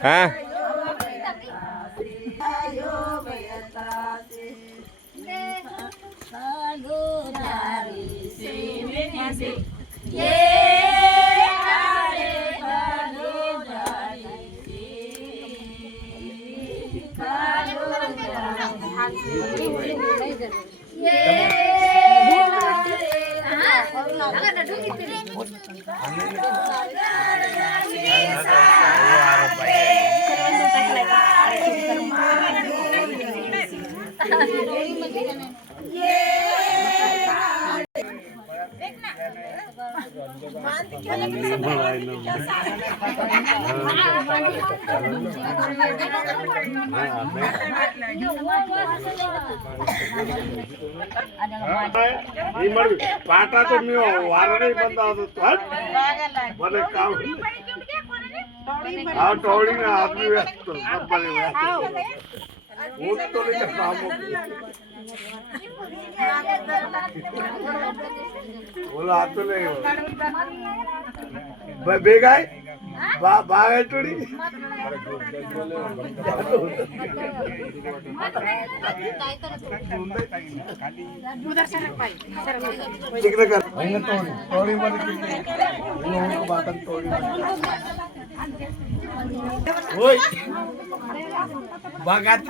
हाँ पाटा तो मी वारा नहीं बनता बोले काम हाँ टोड़ी में आदमी व्यस्त वो तो नहीं काम बोला तो नहीं बेगाय बागाय टोड़ी टोड़ी बागात